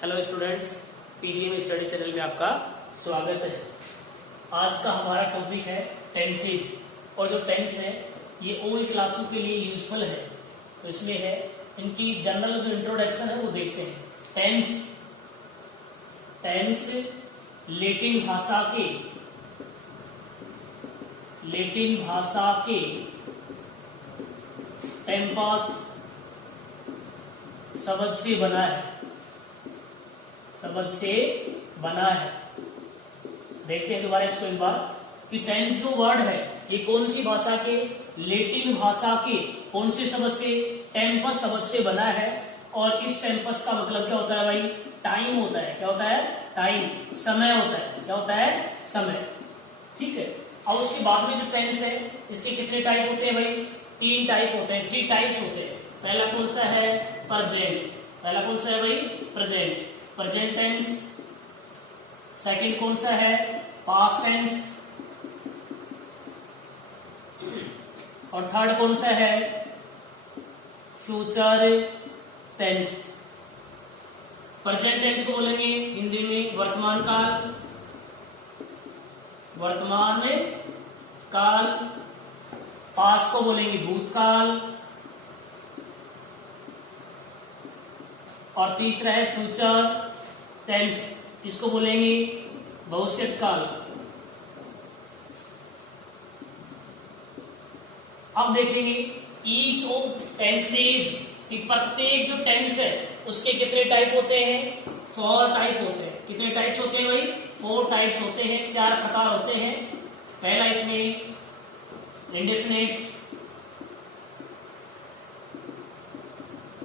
Hello students, PDM study channel में आपका स्वागत है। आज का हमारा टॉपिक है टेंसेज। और जो टेंस है ये ऑल क्लासों के लिए यूजफुल है। तो इसमें है इनकी जनरल जो इंट्रोडक्शन है वो देखते हैं। टेंस लैटिन भाषा के टेम्पस शब्द से बना है। देखते हैं दोबारा इसको एक बार कि टेंस जो वर्ड है ये कौन सी भाषा के, लैटिन भाषा के कौन से शब्द से, टेम्पस शब्द से बना है। और इस टेम्पस का मतलब क्या होता है भाई? टाइम होता है। क्या होता है? टाइम, समय होता है। क्या होता है? समय। ठीक है। और उसके बाद में जो टेंस है इसके कितने टाइप होते हैं भाई? 3 टाइप होते हैं, 3 टाइप्स होते हैं। पहला कौन सा है? प्रेजेंट। पहला कौन सा है भाई? Present tense. सेकंड कौन सा है? Past tense. और थर्ड कौन सा है? Future tense. प्रेजेंट टेंस को बोलेंगे हिंदी में वर्तमान काल। पास्ट को बोलेंगे भूतकाल। और तीसरा है फ्यूचर टेंस, इसको बोलेंगे भविष्य काल। अब देखेंगे ईच ऑफ टेंसेज कि प्रत्येक जो टेंस है उसके कितने टाइप होते हैं? 4 टाइप होते हैं। कितने टाइप्स होते हैं भाई? 4 टाइप्स होते हैं, 4 प्रकार होते हैं। पहला इसमें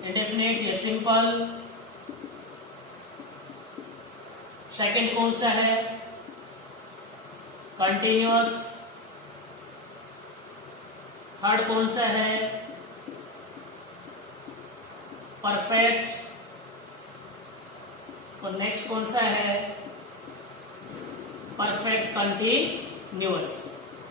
इंडेफिनिट या सिंपल। सेकंड कौन सा है? कंटिन्यूअस। थर्ड कौन सा है? परफेक्ट। और नेक्स्ट कौन सा है? Perfect continuous.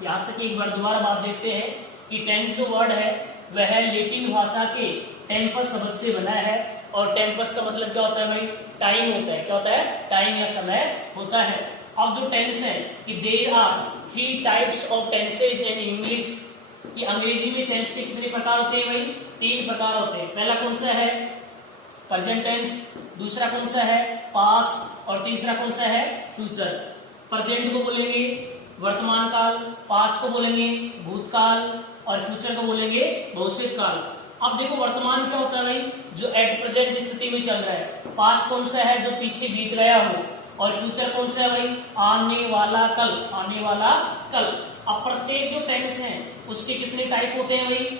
यहां तक एक बार दोबारा बात देखते हैं कि टेंस जो वर्ड है वह लैटिन भाषा के टेम्पस शब्द से बना है। और टेम्पस का मतलब क्या होता है भाई? टाइम होता है। क्या होता है? टाइम या समय होता है। अब जो टेंस है कि there are 3 types of tenses in English, कि अंग्रेजी में टेंस के कितने प्रकार होते हैं भाई? 3 प्रकार होते हैं। पहला कौन सा है? Present tense. दूसरा कौन सा है? पास्ट। और तीसरा कौन सा है? फ्यूचर। प्रेजेंट को बोलेंगे वर्तमान काल, पास्ट को बोलेंगे भूतकाल और फ्यूचर को बोलेंगे भविष्य काल। अब देखो वर्तमान क्या होता है भाई? जो एट प्रेजेंट स्थिति में चल रहा है। पास्ट कौन सा है? जो पीछे बीत गया हो। और फ्यूचर कौन सा है भाई? आने वाला कल। अब प्रत्येक जो टेंस है उसके कितने टाइप होते हैं भाई?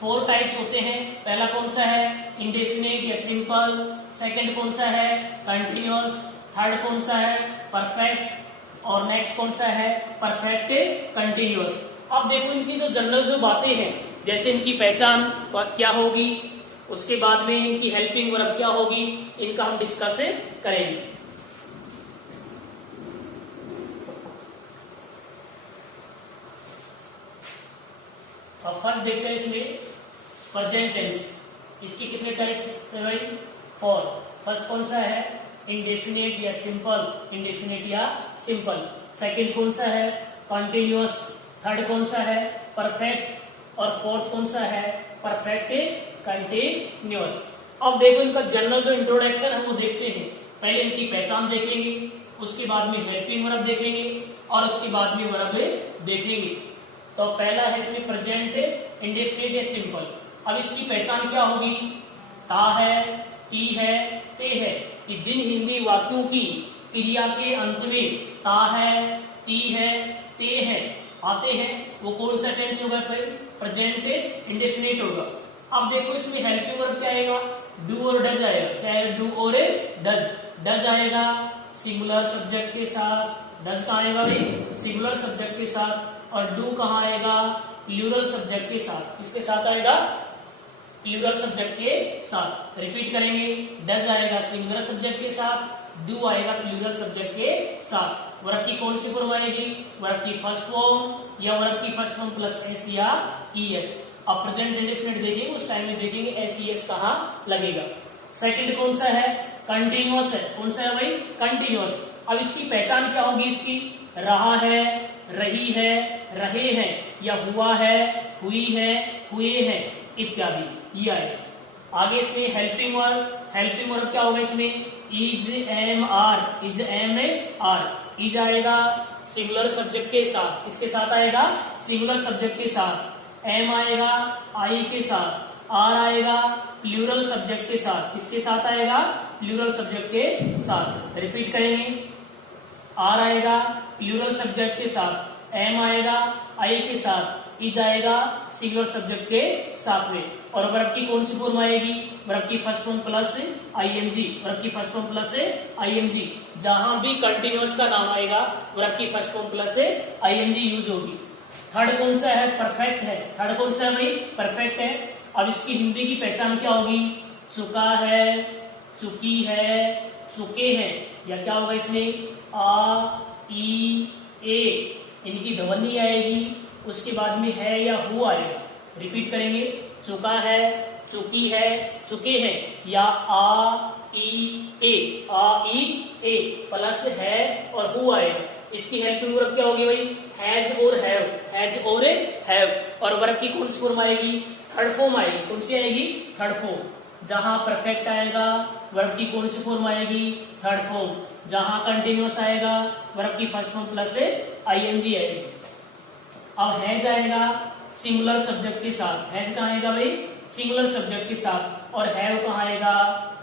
4 टाइप्स होते हैं। पहला कौन सा है? इंडेफिनिट या सिंपल। सेकंड कौन सा है? कंटिन्यूअस। थर्ड कौन सा है? परफेक्ट। और नेक्स्ट कौन सा है? Perfect continuous. अब देखो इनकी जो जनरल जो बातें हैं, जैसे इनकी पहचान क्या होगी, उसके बाद में इनकी हेल्पिंग वर्ब क्या होगी, इनका हम डिस्कस करेंगे। अब फर्स्ट देखते हैं इसमें प्रेजेंट टेंस। इसके कितने टाइप्स है भाई? 4। फर्स्ट कौन सा है? इंडेफिनिट या सिंपल। सेकंड कौन सा है? कंटिन्यूअस। थर्ड कौन सा है? परफेक्ट। और फोर्थ कौन सा है? Perfect continuous. अब देखो इनका जनरल जो इंट्रोडक्शन है वो देखते हैं। पहले इनकी पहचान देखेंगे, उसके बाद में हेल्पिंग वर्ब देखेंगे और उसके बाद में वर्ब देखेंगे। तो पहला है इसमें प्रेजेंट इंडेफिनिट या सिंपल। अब इसकी पहचान क्या होगी? ता है, ती है, ते है, कि जिन हिंदी वाक्यों की क्रिया के अंत में ता है, ती है, ते है आते हैं वो कौन सा टेंस होगा? प्रेजेंट इंडेफिनिट होगा। अब देखो इसमें हेल्पिंग वर्ब क्या आएगा? डू और डज आएगा। क्या है? डू और डज। डज आएगा सिंगुलर सब्जेक्ट के साथ। डज कहाँ आएगा भाई? सिंगुलर सब्जेक्ट के साथ। और डू कहाँ आएगा? प्लूरल सब्जेक्ट के साथ। किसके साथ आएगा? प्लूरल सब्जेक्ट के साथ। रिपीट करेंगे, डज आएगा सिंगुलर सब्जेक्ट के साथ, डू आएगा प्लूरल सब्जेक्ट के साथ। वर्ब की कौन सी फॉर्म आएगी? वर्ब की फर्स्ट फॉर्म या वर्ब की फर्स्ट फॉर्म प्लस एस या ईएस। अब प्रेजेंट इंडेफिनिट देखेंगे उस टाइम में देखेंगे एस ईएस कहाँ लगेगा। सेकंड कौन सा है? कंटिन्यूअस है। कौन सा है भाई? कंटिन्यूअस। अब इसकी पहचान क्या होगी? इसकी रहा है, रही है, रहे हैं, या हुआ है, हुई है, हुए हैं इत्यादि, ये आएगा। आगे इसमें हेल्पिंग वर्ब, हेल्पिंग वर्ब क्या होगा इसमें? Is, am, are, is, am, are. Is आएगा सिंगुलर सब्जेक्ट के साथ, किसके साथ आएगा? सिंगुलर सब्जेक्ट के साथ। एम आएगा आई के साथ। आर आएगा प्लूरल सब्जेक्ट के साथ, किसके साथ आएगा? प्लूरल सब्जेक्ट के साथ। रिपीट करेंगे, आर आएगा प्लूरल सब्जेक्ट के साथ, एम आएगा आई के साथ, इज आएगा सिंगुलर सब्जेक्ट के साथ में। और वर्ब की कौन सी फॉर्म आएगी? वर्ब की first form plus ING, verb की फर्स्ट फॉर्म प्लस आईएनजी। जहां भी कंटिन्यूअस का नाम आएगा वर्ब की first form plus ING use होगी। थर्ड कौन सा है? परफेक्ट है। थर्ड कौन सा है भाई? परफेक्ट है। अब इसकी हिंदी की पहचान क्या होगी? चुका है, चुकी है, चुके हैं, या क्या होगा इसमें? आ, ई, ए, इनकी ध्वनि आएगी, उसके बाद में है या हु आएगा। रिपीट करेंगे, चुका है, चुकी है, चुके हैं, या आ, ई, ए, आ, ई, ए प्लस है और हु आएगा। इसकी हेल्पिंग वर्ब क्या होगी भाई? हैज और हैव, हैज और हैव। और वर्ब की कौन सी फॉर्म आएगी? थर्ड फॉर्म आएगी। कौन सी आएगी? Third form. जहां परफेक्ट आएगा वर्ब की कौन सी फॉर्म आएगी? Third form. जहां कंटिन्यूअस आएगा वर्ब की फर्स्ट फॉर्म प्लस आईएनजी आएगी। अब हैज आएगा सिंगुलर सब्जेक्ट के साथ। हैज कहाँ आएगा भाई? सिंगुलर सब्जेक्ट के साथ। और हैव कहाँ आएगा?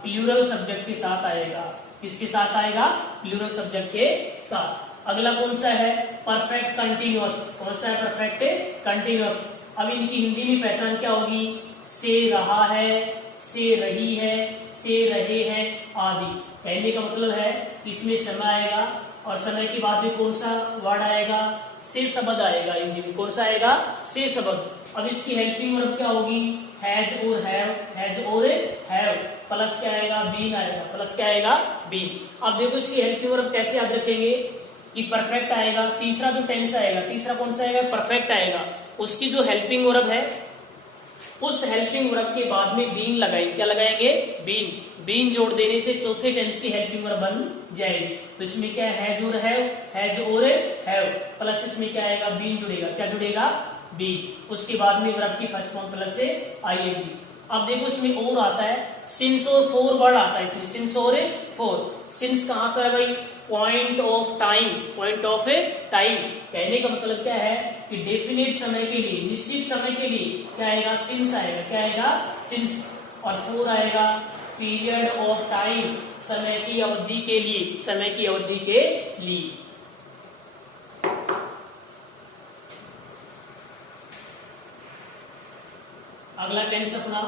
प्लूरल सब्जेक्ट के साथ आएगा। किसके साथ आएगा? प्लूरल सब्जेक्ट के साथ। अगला कौन सा है? Perfect continuous. कौन सा है? Perfect continuous. अब इनकी हिंदी में पहचान क्या होगी? से रहा है, से रही है, से रहे हैं आदि। कहने का मतलब है इसमें समय आएगा और समय के बाद में कौन सा वर्ड आएगा? से शब्द आएगा। हिंदी में कौन सा आएगा? से शब्द। अब इसकी हेल्पिंग वर्ब क्या होगी? हैज और हैव, हैज और हैव प्लस क्या आएगा? बीन आएगा, प्लस क्या आएगा? बीन। अब देखो इसकी हेल्पिंग वर्ब कैसे याद रखेंगे कि परफेक्ट आएगा। तीसरा जो टेंस आएगा, तीसरा कौन सा आएगा? परफेक्ट आएगा। उसकी जो हेल्पिंग वर्ब है उस हेल्पिंग वर्ब के बाद में बीन लगाएंगे। क्या लगाएंगे? बीन। बीन जोड़ देने से चौथे टेंस की हेल्पिंग वर्ब बन जाएगी। तो इसमें क्या है? हैज और हैव, हैज और हैव प्लस इसमें क्या आएगा? बीन जुड़ेगा। क्या जुड़ेगा? बीन। उसके बाद में वर्ब की फर्स्ट फॉर्म प्लस से आईएनजी। अब देखो इसमें और आता है सिंस और फोर वर्ड आता है इसमें। सिंस और फोर। सिंस कहाँ का है भाई? Point of time, point of time. कहने का मतलब क्या है कि डेफिनेट समय के लिए, निश्चित समय के लिए क्या आएगा? सिंस आएगा। क्या आएगा? सिंस। और फोर आएगा पीरियड ऑफ टाइम, समय की अवधि के लिए, समय की अवधि के लिए। अगला टेंस अपना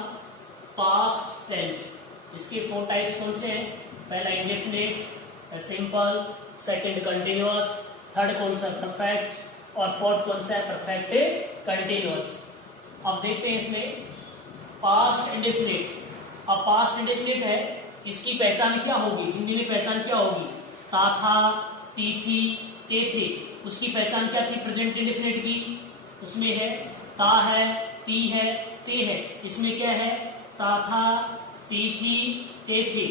पास्ट टेंस। इसके 4 टाइप्स कौन से हैं? पहला indefinite, simple, second continuous, third कौन सा? परफेक्ट, और फोर्थ कौन सा है? Perfect continuous. अब देखते हैं इसमें पास्ट इंडेफिनिट। अब पास्ट इंडेफिनिट है, इसकी पहचान क्या होगी? हिंदी में पहचान क्या होगी? ता था, ती थी, ते थे। उसकी पहचान क्या थी प्रेजेंट इंडेफिनिट की? उसमें है ता है, ती है, ते है। इसमें क्या है? ता था, ती थी, ते थे।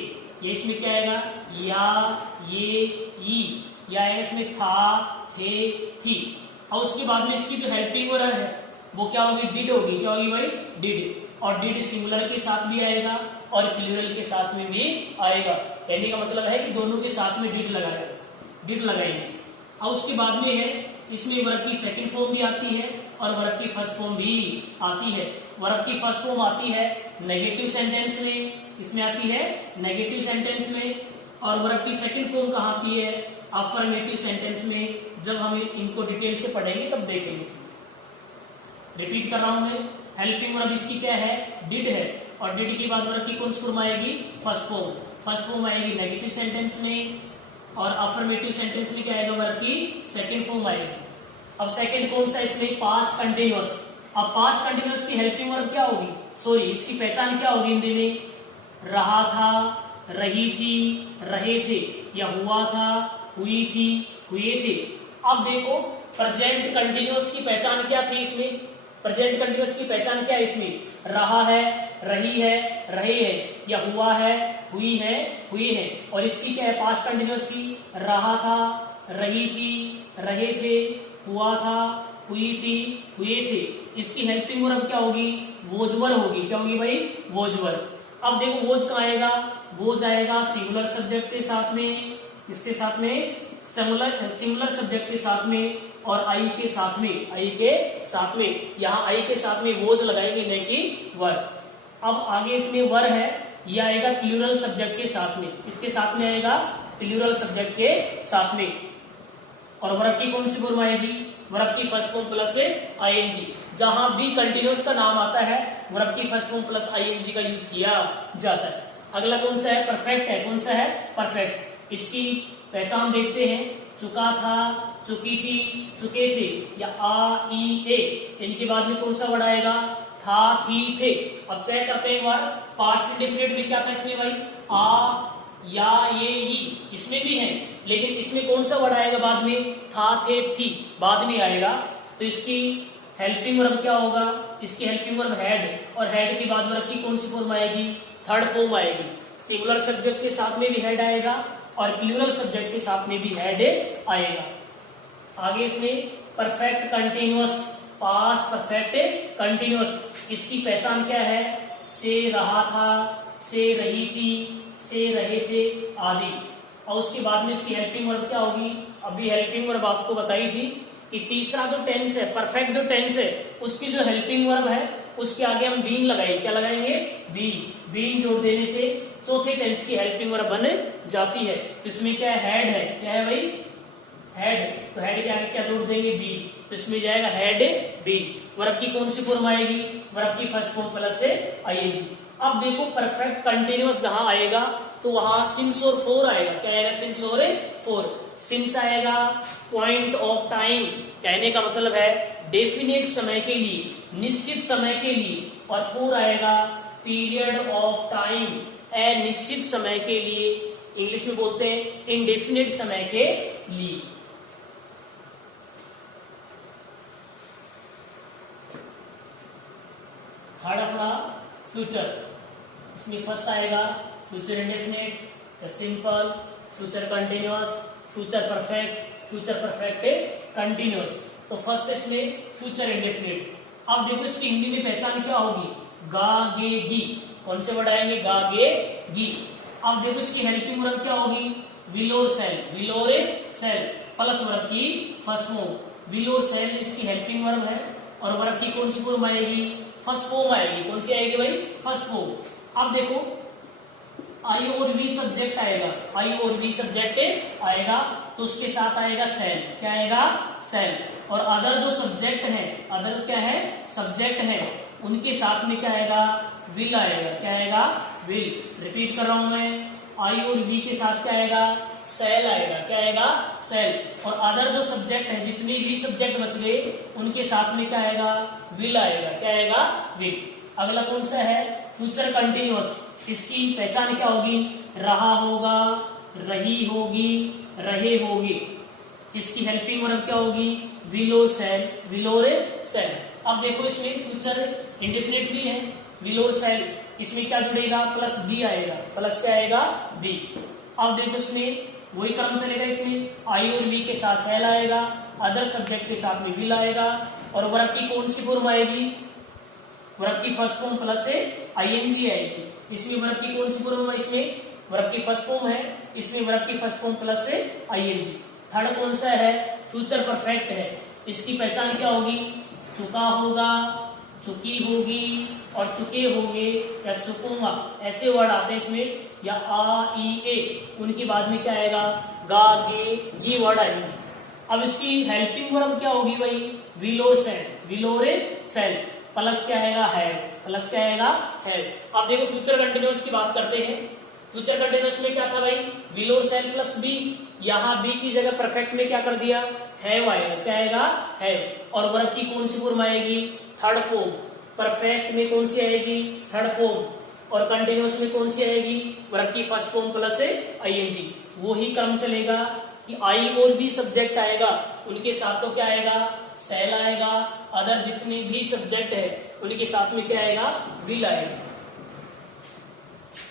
ये इसमें क्या आएगा? या, ये, ई। या है इसमें था, थे, थी। और उसके बाद में इसकी जो हेल्पिंग वर्ब है वो क्या होगी? डिड होगी। क्या होगी भाई? डिड। और डिड सिंगुलर के साथ भी आएगा और प्लूरल के साथ में भी आएगा। कहने का मतलब है कि दोनों के साथ में डिड लगाएगा, डिड लगाएंगे। और उसके बाद में है इसमें वर्ब की सेकंड फॉर्म भी आती है और वर्ब की फर्स्ट फॉर्म भी आती है। वर्ब की फर्स्ट फॉर्म आती है नेगेटिव सेंटेंस में, इसमें आती है नेगेटिव सेंटेंस में। और वर्ब की सेकंड फॉर्म कहाँ आती है? अफर्मेटिव सेंटेंस में। जब हम इनको डिटेल से पढ़ेंगे तब देखेंगे इसमें। रिपीट कर रहा हूं मैं, हेल्पिंग वर्ब इसकी क्या है? डिड है। और डिड के बाद वर्ब की कौन सी फॉर्म आएगी? First form. फर्स्ट फॉर्म आएगी नेगेटिव सेंटेंस में और अफर्मेटिव सेंटेंस में क्या आएगा? वर्ब की सेकंड फॉर्म आएगी। अब सेकंड कौन सा? इसमें पास्ट कंटिन्यूअस। अब पास्ट कंटिन्यूअस की हेल्पिंग वर्ब क्या होगी? सॉरी, इसकी पहचान क्या होगी हिंदी में? रहा था, रही थी, रहे थे, या हुआ था, हुई थी, हुए थे। अब देखो प्रेजेंट कंटिन्यूअस की पहचान क्या थी इसमें? प्रेजेंट कंटिन्यूअस की पहचान क्या है इसमें? रहा है, रही है, रहे हैं, या हुआ है, हुई है, हुई है। और इसकी क्या है पास्ट कंटिन्यूअस की, रहा था, रही थी, रहे थे, हुआ था, हुई थी, हुए थे। इसकी हेल्पिंग वर्ब क्या होगी, वोजवर होगी। क्या होगी भाई, वोजवर। अब देखो वोज कहाँ आएगा, वोज आएगा सिंगुलर सब्जेक्ट के साथ में, इसके साथ में सिंगुलर सब्जेक्ट के साथ में, और आई के साथ में, आई के साथ में। यहाँ आई के साथ में वोज लगाएंगे, नहीं कि वर। अब आगे इसमें वर है, ये आएगा प्लूरल सब्जेक्ट के साथ में, इसके साथ में आएगा प्लूरल सब्जेक्ट के साथ में। और वर्ब की कौन सी फॉर्म आएगी, वर्ब की फर्स्ट फॉर्म प्लस आईएनजी। जहां भी कंटिन्यूअस का नाम आता है वर्ब की फर्स्ट फॉर्म प्लस आईएनजी का यूज किया जाता है। अगला कौन सा है, परफेक्ट है। कौन सा है, परफेक्ट। इसकी पहचान देखते हैं, चुका था, चुकी थी, चुके थे, या आ ई ए, इनके बाद में कौन सा वर्ड आएगा, था, थी, थे। अब चेक करते हैं एक बार, पास्ट इंडेफिनिट में क्या था इसमें भाई, आ, या, ये, ई, इसमें भी है, लेकिन इसमें कौन सा वर्ड आएगा बाद में, था, थे, थी, बाद में आएगा। तो इसकी हेल्पिंग वर्ब क्या होगा, इसकी हेल्पिंग वर्ब हैड, और हैड के बाद वर्ब की कौन सी फॉर्म आएगी, थर्ड फॉर्म आएगी। सिंगुलर सब्जेक्ट के साथ में भी हैड आएगा और प्लूरल सब्जेक्ट के साथ में भी हैड आएगा। आगे इसमें perfect continuous, past perfect continuous, इसकी पहचान क्या है, से रहा था, से रही थी, से रहे थे आदि। और उसके बाद में इसकी हेल्पिंग वर्ब क्या होगी, अभी हेल्पिंग वर्ब आपको बताई थी कि तीसरा जो टेंस है, परफेक्ट जो टेंस है, उसकी जो हेल्पिंग वर्ब है उसके आगे हम बीन लगाएंगे। क्या लगाएंगे, बीन। बीन जोड़ देने से चौथे टेंस की हेल्पिंग वर्ब बन जाती है। इसमें क्या है, हैड है, क्या है भाई, हैड। तो हैड के आगे क्या जोड़ देंगे, बी। तो इसमें जाएगा हैड बी। वर्ब की कौन सी फॉर्म आएगी, वर्ब की फर्स्ट फॉर्म प्लस से आईएनजी। अब देखो परफेक्ट कंटिन्यूअस जहां आएगा तो वहां सिंस और फोर आएगा। क्या आएगा, सिंस और फोर। सिंस आएगा पॉइंट ऑफ टाइम, कहने का मतलब है डेफिनेट समय के लिए, निश्चित समय के लिए। और फोर आएगा पीरियड ऑफ टाइम, अनिश्चित समय के लिए। इंग्लिश में बोलते हैं इनडेफिनेट समय के लिए। थर्ड अपना फ्यूचर, इसमें फर्स्ट आएगा future indefinite, simple, future continuous, future perfect, future perfect continuous. तो फर्स्ट इसमें फ्यूचर इंडेफिनेट। अब देखो इसकी हिंदी में पहचान क्या होगी, गा गे गी। कौन से वर्ड आएंगे, गा गे गी। अब देखो इसकी हेल्पिंग वर्ब क्या होगी, will or shall, will or shall, plus verb की फर्स्ट फॉर्म। विलो सेल इसकी हेल्पिंग वर्ब है, और वर्ब की कौन सी फॉर्म आएगी, फर्स्ट फॉर्म आएगी। कौन सी आएगी भाई, फर्स्ट फॉर्म। अब देखो आई और वी सब्जेक्ट आएगा, आई और वी सब्जेक्ट आएगा तो उसके साथ आएगा सेल। क्या आएगा, सेल। और अदर जो सब्जेक्ट है, अदर क्या है, सब्जेक्ट है, उनके साथ में क्या आएगा, विल आएगा। क्या आएगा, विल। रिपीट कर रहा हूं मैं, आई और वी के साथ क्या आएगा, सेल आएगा। क्या आएगा, सेल। और अदर जो सब्जेक्ट है, जितने भी सब्जेक्ट बच गए उनके साथ में क्या आएगा, विल आएगा। क्या आएगा, विल। अगला कौन सा है, फ्यूचर कंटिन्यूअस। इसकी पहचान क्या होगी, रहा होगा, रही होगी, रहे होगे। इसकी हेल्पिंग वर्ब क्या होगी, विलो सेल, विलोरे सेल। अब देखो इसमें फ्यूचर इंडेफिनिट भी है, विलो सेल, इसमें क्या जुड़ेगा, प्लस बी आएगा। प्लस क्या आएगा, बी। अब देखो इसमें वही क्रम चलेगा, इसमें आई और वी के साथ सेल आएगा, अदर सब्जेक्ट के साथ में विल आएगा, और वर्ब की कौन सी फॉर्म आएगी, वर्ब की फर्स्ट फॉर्म प्लस से आईएनजी आएगी। इसमें वर्ब की कौन सी फॉर्म है, इसमें वर्ब की फर्स्ट फॉर्म है, इसमें वर्ब की फर्स्ट फॉर्म प्लस से आईएनजी। थर्ड कौन सा है, फ्यूचर परफेक्ट है। इसकी पहचान क्या होगी, चुका होगा, चुकी होगी, और चुके होंगे, या चुकूंगा, ऐसे वर्ड आते हैं इसमें, या आ ई ए, उनके बाद में क्या आएगा, गा गे ये वर्ड आएंगे। अब इसकी हेल्पिंग वर्ब क्या होगी भाई, willow shall, will or shall, plus क्या आएगा, है। प्लस क्या आएगा, है। अब देखो फ्यूचर कंटिन्यूअस की बात करते हैं। फ्यूचर कंटिन्यूअस में क्या था भाई, विलो सेल प्लस बी। यहाँ बी की जगह परफेक्ट में क्या कर दिया, हैव आएगा। क्या आएगा, है। और वर्ब की कौन सी फॉर्म आएगी, थर्ड फॉर्म। परफेक्ट में कौन सी आएगी, थर्ड फॉर्म। और कंटिन्यूअस में कौन सी आएगी, वर्ब की फर्स्ट फॉर्म प्लस आईएनजी। वो ही क्रम चलेगा कि आई और बी सब्जेक्ट आएगा, उनके साथ तो क्या आएगा, सेल आएगा, अदर जितने भी सब्जेक्ट है उनके साथ में क्या आएगा, विल आएगा।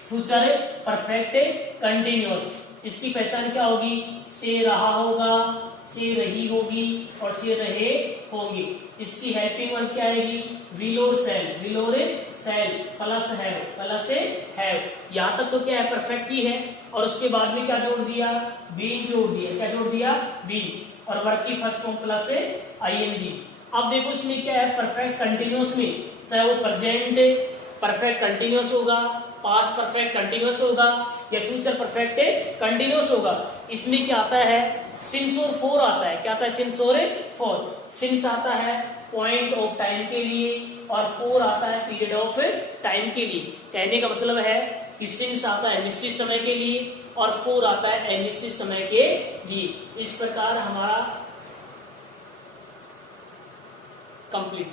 फ्यूचर परफेक्ट कंटिन्यूअस, इसकी पहचान क्या होगी? से रहा होगा, से रही होगी और से रहे होंगे। इसकी हेल्पिंग वर्ब क्या आएगी? विल और सेल, विल और सेल प्लस हैव। यहां तक तो क्या है? परफेक्ट ही है। और उसके बाद में क्या जोड़ दिया? बीन जोड़ दिया। क्या जोड़ दिया? बीन। और वर्ब की फर्स्ट फॉर्म प्लस आईएनजी। अब देखो इसमें क्या है? परफेक्ट कंटिन्यूअस में चाहे वो प्रेजेंट परफेक्ट कंटिन्यूअस होगा, पास्ट परफेक्ट कंटिन्यूअस होगा या फ्यूचर परफेक्ट कंटिन्यूअस होगा, इसमें क्या आता है? सिंस और फोर आता है। क्या आता है? सिंस और फोर। सिंस आता है पॉइंट ऑफ टाइम के लिए और फोर आता है पीरियड ऑफ टाइम के लिए। कहने का मतलब है कि सिंस आता है निश्चित समय के लिए और फोर आता है अनिश्चित समय के लिए। इस प्रकार हमारा कंप्लीट।